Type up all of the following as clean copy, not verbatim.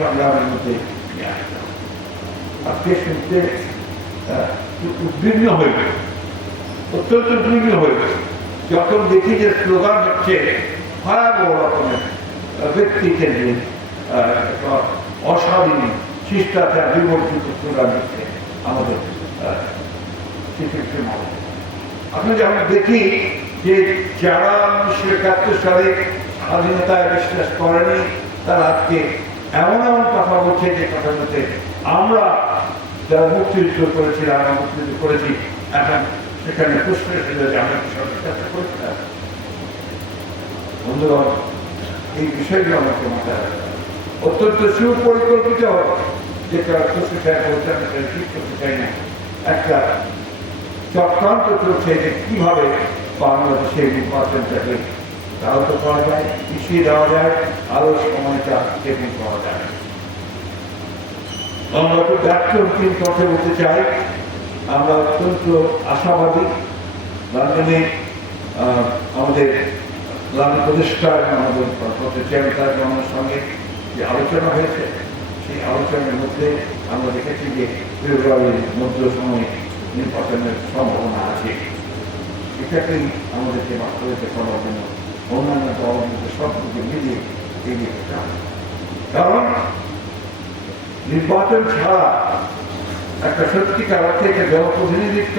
সংগ্রামের মধ্যে নিয়ে আসলাম। আজকে শুনতে উদ্বিগ্ন হয়ে গেল, অত্যন্ত উদ্বিগ্ন হয়ে গেল যখন দেখি যে স্লোগান হচ্ছে ভয়াবহ রকমের ব্যক্তিকেন্দ্রিক অস্বাধীন শিষ্টাচার বিবর্জিত স্লোগান দিচ্ছে আমাদের কিছু কিছু মানুষ। আমি যখন দেখি যে যারা 1971 সালে স্বাধীনতায় বিশ্বাস করেনি তারা আজকে এমন এমন কথা বলছে যে কথা বলতে আমরা যারা মুক্তিযুদ্ধ করেছিলাম, আমরা মুক্তিযুদ্ধ করেছি, এখন সেখানে প্রশ্ন এসেছিল যে আমরা সরকার করেছিলাম। বন্ধুগণ, এই বিষয়গুলো আমাকে মাথায় রাখতে হবে। অত্যন্ত সুপরিকল্পিত যেটা করতে চাই বলতে আমি ঠিক করতে চাই না, একটা চক্রান্ত চলছে যে কিভাবে বাংলাদেশের নির্বাচনটাকে ব্যাহত করা যায়, পিছিয়ে দেওয়া যায়, আরো সময়টা টেবিল করা যায়। আমরা খুব ব্যাখ্যাহীন কথা বলতে চাই, আমরা অত্যন্ত আশাবাদী। লন্ডনে আমাদের লন্ডন প্রতিষ্ঠার আমাদের চেয়ারম্যানের সঙ্গে যে আলোচনা হয়েছে, সেই আলোচনার মধ্যে আমরা দেখেছি যে ফেব্রুয়ারির মধ্য সময়ে নির্বাচনের সম্ভাবনা আছে। এটাকেই আমাদেরকে বাস্তবায়িত করার জন্য অন্যান্য দলগুলোকে সবগুলোকে মিলিয়ে এগিয়ে যেতে হবে। কারণ নির্বাচন ছাড়া একটা সত্যিকার অর্থে একটা জনপ্রতিনিধিত্ব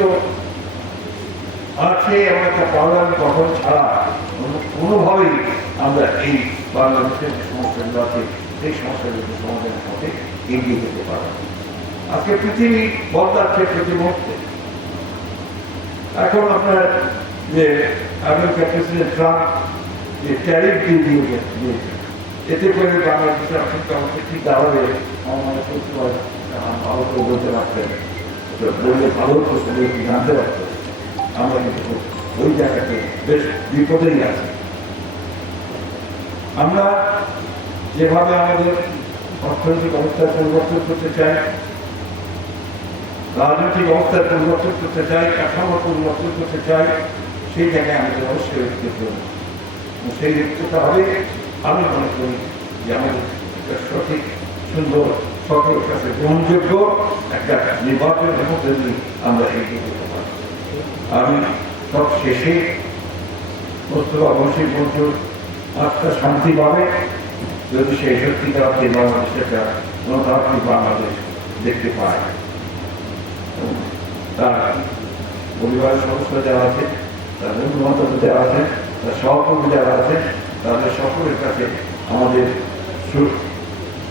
আছে এবং একটা পার্লামেন্ট গঠন ছাড়া কোনোভাবেই আমরা এই বাংলাদেশের যে সমস্যাগুলো আছে সেই সমস্যাগুলোকে সমাধানের পথে এগিয়ে যেতে পারব। আজকে পৃথিবী বদলাচ্ছে প্রতি মুহূর্তে। এখন আপনার যে আমেরিকার প্রেসিডেন্ট ট্রাম্প যে ট্যারিফ দিয়েছে, এতে করে বাংলাদেশের অর্থনীতি অবস্থা ঠিক দাঁড়াবে আমার মনে করতে পারে, ভালো করে বলতে পারতেন, বললে ভালো করে জানতে পারতেন। আমরা কিন্তু ওই জায়গাতে বেশ বিপদেই আছি। আমরা যেভাবে আমাদের অর্থনৈতিক অবস্থার পরিবর্তন করতে চাই, রাজনৈতিক অবস্থার পরিবর্তন করতে চাই, কাঠামো পরিবর্তন করতে চাই, সেই জায়গায় আমাদের অবশ্যই ঐক্যতা হবে। সেই ঐক্যতা হবে আমি মনে করি যে আমাদের একটা সঠিক সুন্দর সকলের কাছে গ্রহণযোগ্য একটা নির্বাচনের মধ্যে দিয়ে আমরা এগিয়ে যেতে পারি। আমি সব শেষে মোস্তফা বশির মঞ্জুর আত্মা শান্তি পাবে যদি সেই সত্যিকার অর্থে বাংলাদেশের একটা গণতান্ত্রিক বাংলাদেশ দেখতে পায়। তার পরিবারের সদস্য যারা আছে, তার বন্ধু বান্ধব যারা আছে, তার সহকর্মী যারা আছে, তাদের সকলের কাছে আমাদের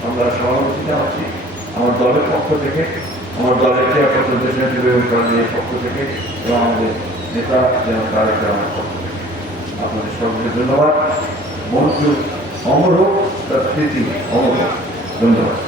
আমরা সভাপতি জানাচ্ছি আমার দলের পক্ষ থেকে, আমার দলের চেয়ারপারসন দেশের পক্ষ থেকে এবং আমাদের নেতা যেন তারেক রহমানের পক্ষ থেকে আপনাদের সকলকে ধন্যবাদ। মঞ্জুর অমর হোক, তার স্মৃতি অমর হোক। ধন্যবাদ।